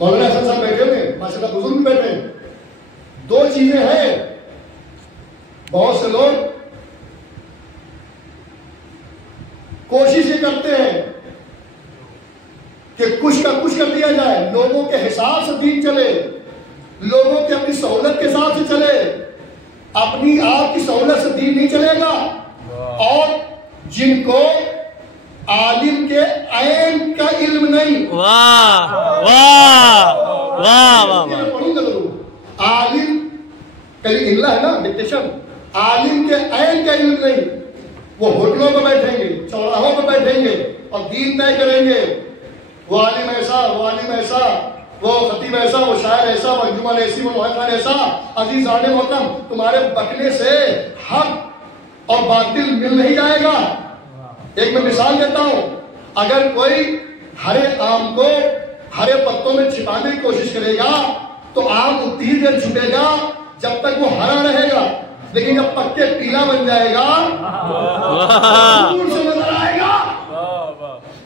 مولانا حسن صاحب بیٹھے ہوئے، ماشاءاللہ بزرگ بھی بیٹھے ہیں. دو چیزیں ہیں، بہت سے لوگ کوشش یہ کرتے ہیں کہ کچھ کا کچھ کر دیا جائے، لوگوں کے حساب سے دین چلے، لوگوں کے اپنی سہولت کے حساب سے چلے. اپنی آپ کی سہولت سے دین نہیں چلے گا. اور جن کو عالم کے عین کا علم نہیں، واہ واہ واہ واہ، پڑھوں گا ضرور. عالم کہیں اللہ ہے نا ڈکٹیشن، عالم کے عین کا علم نہیں، وہ ہوٹلوں پہ بیٹھیں گے، چوراہوں پہ بیٹھیں گے اور دین طے کریں گے. وہ عالم ایسا، وہ عالم ایسا، وہ خطیب ایسا، وہ شاعر ایسا، وہ انجمن ایسی، وہ لوہے خان ایسا. عزیز آنے محترم، تمہارے بکنے سے حق اور باطل مل نہیں جائے گا. ایک میں مثال دیتا ہوں، اگر کوئی ہرے آم کو ہرے پتوں میں چھپانے کی کوشش کرے گا تو آم اتنی دیر چھپے گا جب تک وہ ہرا رہے گا، لیکن جب پکے پیلا بن جائے گا دور سے نظر آئے گا.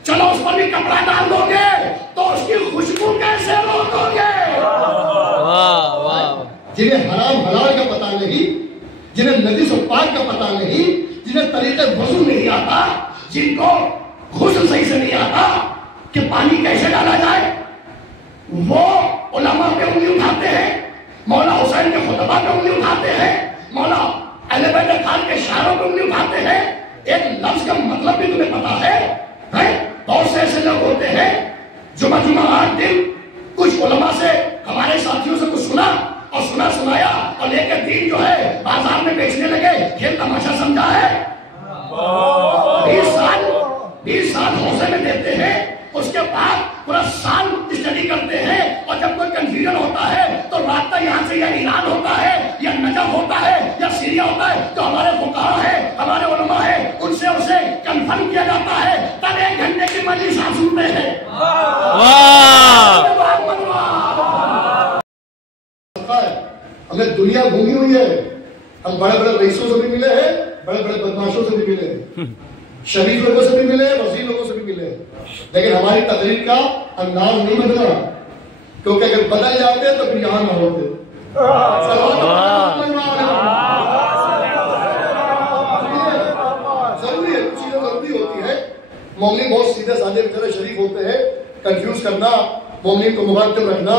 چلو اس پر بھی کپڑا ڈال دو گے تو اس کی خوشبو کیسے روکو گے؟ جنہیں حرام حلال کا پتہ نہیں، جنہیں نجس و پاک کا پتہ نہیں، جنہیں طریقے وضو نہیں آتا، جن کو غسل صحیح سے نہیں آتا کہ پانی کیسے ڈالا جائے، وہ علماء پہ انگلی اٹھاتے ہیں، مولا حسین کے خطبہ پہ انگلی اٹھاتے ہیں، مولا اہل بیت خان کے شعروں پہ انگلی اٹھاتے ہیں. ایک لفظ کا مطلب بھی تمہیں پتا ہے؟ بہت سے ایسے لوگ ہوتے ہیں جمعہ دن کچھ علماء سے، ہمارے ساتھیوں سے کچھ سنا اور سنایا اور لے کے دین جو ہے بازار میں بیچنے لگے. کھیل تماشا سمجھا ہے؟ 20 سال حوصے میں دیتے ہیں، اس کے بعد پورا سال اسٹڈی کرتے ہیں، اور جب کوئی کنفیوژن ہوتا ہے تو رابطہ یہاں سے یا ایران ہوتا ہے یا نجف ہوتا ہے یا سیریا ہوتا ہے، تو ہمارے فقہاء ہیں، ہمارے علماء ہیں، ان سے اسے کنفرم کیا جاتا ہے. تب 1 گھنٹے کی مجلس آپ سنتے ہیں. ہمیں دنیا گھومی ہوئی ہے، ہم بڑے بڑے رئیسوں سے بھی ملے ہیں، بڑے بڑے بدماشوں سے بھی ملے ہیں، شریف لوگوں سے بھی ملے ہیں، وزیر لوگوں سے بھی ملے ہیں، لیکن ہماری تقریر کا انداز نہیں بدلا، کیونکہ اگر بدل جاتے تو پھر یہاں نہ ہوتے. ضروری ہے، کچھ چیزیں ضروری ہوتی ہے. مومنین بہت سیدھے سادے بچارے شریف ہوتے ہیں، کنفیوز کرنا، مومنین کو مخاطب رکھنا.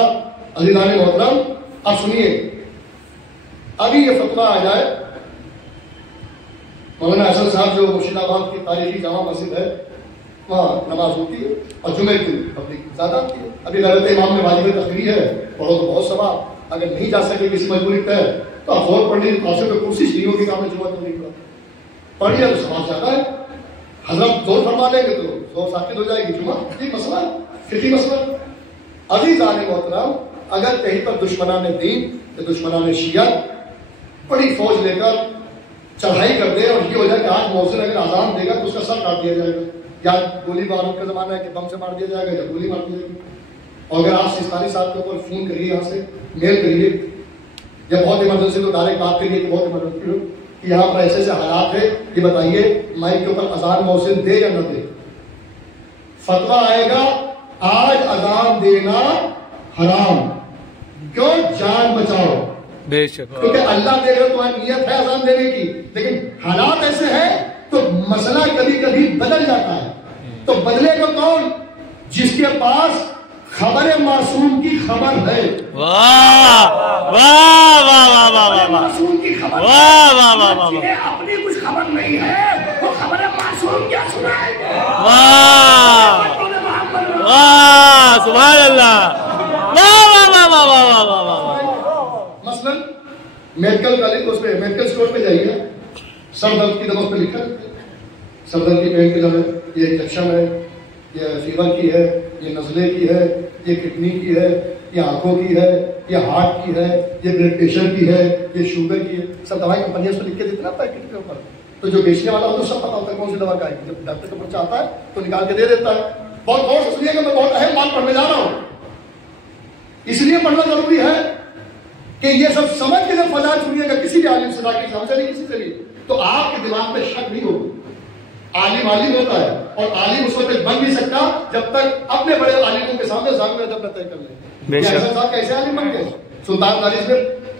عزیزان محترم، اب سنیے، ابھی یہ فتویٰ آ جائے، مولانا حسن صاحب جو مرشد آباد کی تاریخی جامع مسجد ہے وہاں نماز ہوتی ہے اور جمعے کی پبلک زیادہ آتی ہے. ابھی غیرت امام میں واجب تقریر ہے، پڑھو تو بہت ثواب. اگر نہیں جا سکے کسی مجبوری ہے تو آپ زور پڑھ لیجیے، خاصے پہ کوشش نہیں ہوگی کہ آپ نے جمعہ تو نہیں پڑھا، پڑھ لیا تو ثواب زیادہ ہے. حضرت زور فرما لیں گے تو زور ثابت ہو جائے گی. جمعہ یہ مسئلہ ہے، فقہی مسئلہ. عزیز عالم محترم، اگر کہیں پر دشمنان دین یا دشمنان شیعہ بڑی فوج لے کر چڑھائی کر دے اور یہ ہو جائے کہ آج مؤذن اگر اذان دے گا تو اس کا سر کاٹ دیا جائے گا، یا گولی بارود کا زمانہ ہے کہ بم سے مار دیا جائے گا یا گولی مار دی جائے گی. اور اگر آپ سستانی صاحب کے اوپر فون کریے، یہاں سے میل کریے، یا بہت ایمرجنسی تو ڈائریکٹ بات کریے کہ بہت ایمرجنسی ہو کہ یہاں پر ایسے ایسے حالات ہے، یہ بتائیے مائک کے اوپر اذان مؤذن دے یا نہ دے. فتویٰ آئے گا آج اذان دینا حرام. کیوں؟ جان بچاؤ. بے شک، کیونکہ اللہ دیکھ رہے تمہاری نیت ہے اذان دینے کی، لیکن حالات ایسے ہیں تو مسئلہ کبھی کبھی بدل جاتا ہے. تو بدلے گا کون؟ جس کے پاس خبر معصوم کی خبر ہے. واہ واہ واہ واہ واہ، معصوم کی خبر، واہ واہ واہ واہ، جنہیں اپنی کچھ خبر نہیں ہے وہ خبر معصوم کیا سنائیں گے؟ واہ واہ، سبحان اللہ، واہ واہ واہ واہ واہ واہ واہ. مثلاً میڈیکل کالج اس پہ میڈیکل اسٹور پہ جائیے، سر درد کی دوا پہ لکھا ہے سر درد کی پین کلر ہے، یہ انجیکشن ہے، یہ فیور کی ہے، یہ نزلے کی ہے، یہ کڈنی کی ہے، یہ آنکھوں کی ہے، یہ ہارٹ کی ہے، یہ بلڈ پریشر کی ہے، یہ شوگر کی ہے. سب دوائی کمپنیاں اس پہ لکھ کے دیتے نا پیکٹ کے اوپر. تو جو بیچنے والا ہوتا ہے سب پتا ہوتا ہے کون سی دوا کا ہے. جب ڈاکٹر کا پرچہ آتا ہے تو نکال کے دے دیتا ہے. بہت غور سے سنیے گا، میں بہت اہم بات پڑھنے جا رہا ہوں. اس لیے پڑھنا ضروری ہے کہ یہ سب سمجھ کے جب فضا چنیے گا کسی بھی عالم سے، تاکہ ہم سے نہیں کسی سے نہیں، تو آپ کے دماغ میں شک نہیں ہوگا. عالم ہوتا ہے اور عالم اس وقت بن نہیں سکتا جب تک اپنے بڑے عالموں کے سامنے ظاہر ادب نہ طے کر لیں کہ احسن صاحب کیسے عالم بن گئے. سلطان دارس میں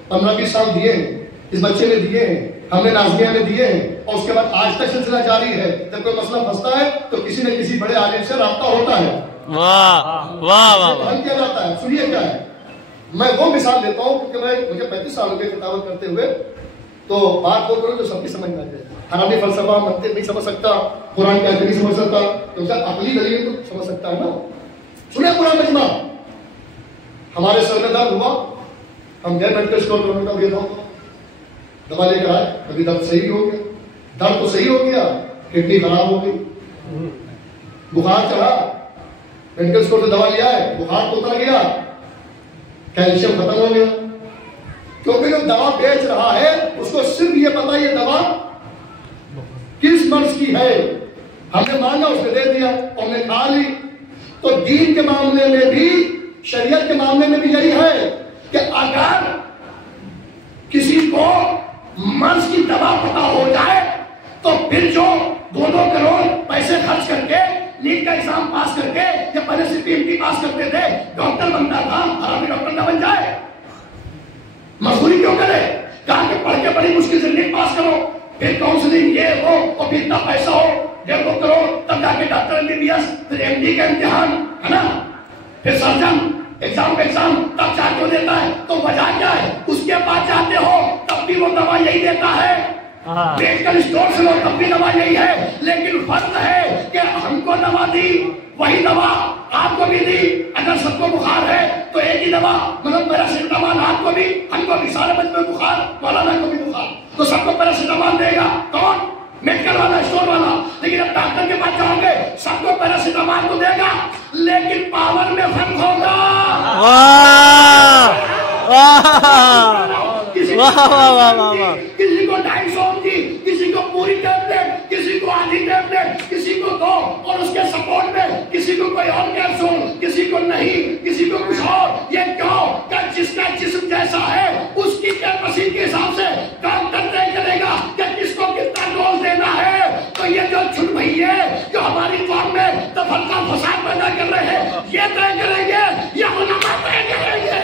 15-20 سال دیے ہیں, اس بچے نے دیے ہیں, ہم نے نازیہ میں دیے ہیں, اور اس کے بعد آج تک سلسلہ جاری ہے. جب کوئی مسئلہ پھنستا ہے تو کسی نہ کسی بڑے عالم سے رابطہ ہوتا ہے, واہ واہ واہ حل کیا جاتا ہے. سنیے کیا ہے, میں وہ مثال دیتا ہوں کیونکہ مجھے 35 سال ہو گئے خطابت کرتے ہوئے, تو بات وہ کرو جو سب کی سمجھ میں آ جائے. حرام فلسفہ منطق نہیں سمجھ سکتا, قرآن کی آیت نہیں سمجھ سکتا, تو کیا عقلی دلیل تو سمجھ سکتا ہے نا. سنیں پورا مجمع. ہمارے سر میں درد ہوا, ہم گئے میڈیکل اسٹور پر, کا دیتا ہوں دوا لے کر آئے, ابھی درد صحیح ہو گیا. درد تو صحیح ہو گیا, کڈنی خراب ہو گئی, بخار چڑھا, میڈیکل اسٹور سے دوا لیا ہے, بخار تو اتر گیا, کیلشیم ختم ہو گیا. کیونکہ جو دوا بیچ رہا ہے اس کو صرف یہ پتا یہ دوا کس مرض کی ہے. ہم نے مانگا, اس نے دے دیا, اور ہم نے کھا لی. تو دین کے معاملے میں بھی, شریعت کے معاملے میں بھی یہی ہے کہ اگر کسی کو مرض کی دوا پتا ہو جائے تو پھر جو 2-2 کروڑ پیسے خرچ کر کے نیٹ کا ایگزام پاس کر کے, یا پہلے سے PMT پاس کرتے تھے, ڈاکٹر بنتا تھا, حرامی ڈاکٹر نہ بن جائے. مزدوری کیوں کرے؟ کہا کہ پڑھ کے بڑی مشکل سے نیٹ پاس کرو, پھر کاؤنسلنگ یہ وہ, اور پھر اتنا پیسہ ہو 1.5-2 کروڑ, تب جا کے ڈاکٹر MBBS, پھر MD کا امتحان ہے نا, پھر سرجن ایگزام تب جا کے دیتا ہے. تو وجہ کیا ہے؟ اس کے بعد جاتے ہو تب بھی وہ دوا یہی دیتا ہے, میڈیکل اسٹور سے لو تب بھی دوا یہی ہے. لیکن فرق ہے کہ ہم کو دوا دی, وہی دوا آپ کو بھی دی. اگر سب کو بخار ہے تو ایک ہی دوا, مطلب پیراسیٹامول آپ کو بھی, ہم کو بھی, سارے بچے میں بخار, مولانا کو بھی بخار, تو سب کو پیراسیٹامول دے گا کون؟ میڈیکل والا, اسٹور والا. لیکن اب ڈاکٹر کے پاس جاؤ گے سب کو پیراسیٹامول تو دے گا, لیکن پاور میں فرق ہوگا. کسی کو 250 کی, کسی کو پوری ٹیبلٹ, کسی کو آدھی ٹیبلٹ, کسی کو 2, اور اس کے سپورٹ میں کسی کو کوئی اور کیپسول, کسی کو نہیں, کسی کو کچھ اور. یہ کیوں کہ جس کا جسم جیسا ہے اس کی کیپیسٹی کے حساب سے ڈاکٹر طے کرے گا کہ کس کو کتنا ڈوز دینا ہے. تو یہ جو چھٹ بھائی ہے جو ہماری قوم میں تفرقہ فساد پیدا کر رہے ہیں, یہ طے کریں گے, یہ علماء طے کریں گے.